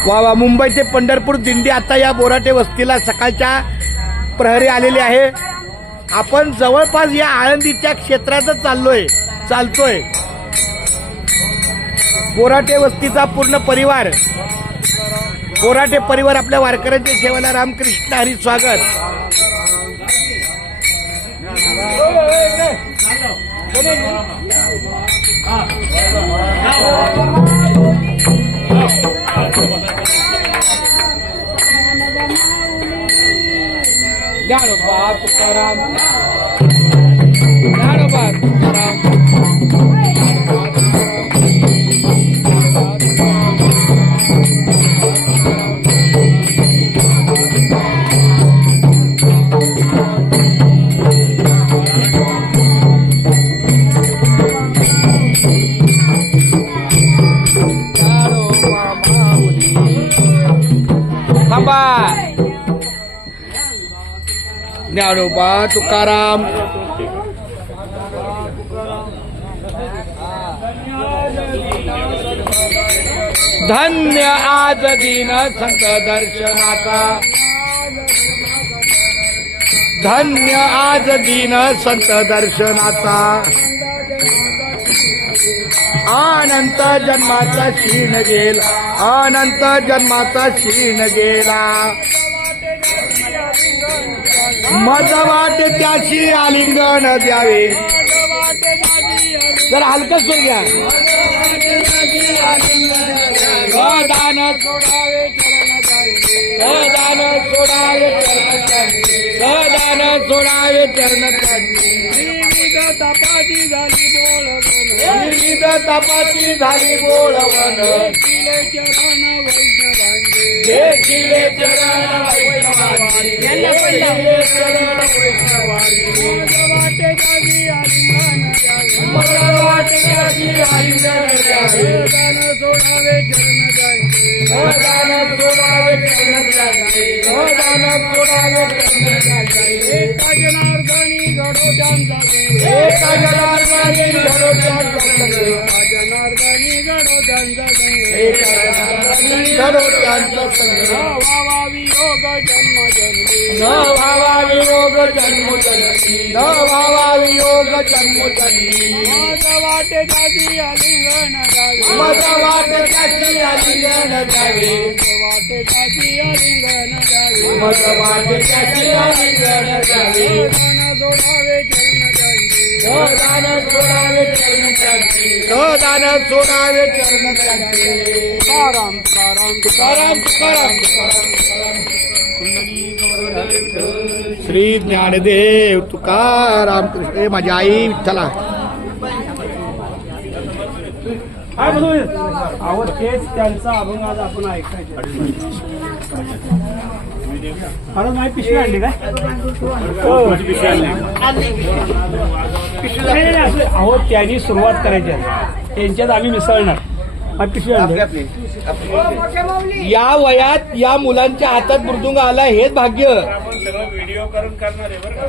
वा मुंबई ते पंढरपूर दिंडी आता या बोराटे वस्तीला सकाळच्या प्रहरी आलेली आहे। आपण जवळपास या आळंदीच्या क्षेत्रातच चालतोय। बोराटे वस्तीचा पूर्ण परिवार, बोराटे परिवार आपल्या वारकऱ्यांच्या सेवेला रामकृष्ण हरी स्वागत। ज्ञानोबा तुकाराम, ज्ञानोबा तुकाराम, थांबा। ज्ञानोबा तुकाराम, धन्य आज दिन संत दर्शनाचा, धन्य आज दिन संत दर्शनाचा, अनंत जन्माचा क्षीण गेला, अनंत जन्माचा क्षीण गेला, मज वाटे त्याची आलिंगन द्यावे। जरा हलकं सूर घ्या। दान सोडावे चरण चांगे, दान सोडावे चरण चांगे, दान सोडावे चरण चांगे। विविध तपाची झाली बोलवन, विविध तपाची झाली बोलवन, देखिले चरण वैष्णवांगे, देखिले चरण वैष्णवांगे, देखिले चरण वैष्णवांगे। वाटे जागी आलिंगन द्यावे, वाटे जागी आलिंगन द्यावे, दान सोडावे चरण चांगे, दान सोडावे चरण चांगे, दान सोडावे चरण चांगे। एका जनार्दनी घडो त्यांचा संग, एका जनार्दनी घडो त्यांचा संग, एका जनार्दनी घडो त्यांचा संग, एका जनार्दनी घडो त्यांचा संग। व्हावा वियोग जन्म जन्मी, न व्हावा वियोग जन्म जन्मी, न व्हावा वियोग जन्म जन्मी। मज वाटे त्याची आलिंगन द्यावे, मज वाटे त्याची आलिंगन द्यावे, वाटे त्याची आलिंगन द्यावे, मज वाटे त्याची आलिंगन द्यावे। दान सोडावे चरण चांगे, दान सोडावे चरण चांगे, दान सोडावे चरण चांगे। तुकाराम तुकाराम तुकाराम तुकाराम तुकाराम, श्री ज्ञानदेव तुकाराम कृष्ण। माझी आई विठ्ठला। अहो तेच त्यांचा अभंग आज आपण ऐकायचं। अरे नाही पिशवी आणली काय? अहो त्यांनी सुरुवात करायची आहे, त्यांच्यात आम्ही मिसळणार। पिशवी आणली। या वयात या मुलांच्या हातात मृदुंग आला हेच भाग्य। व्हिडिओ करून करणार आहे बरं का?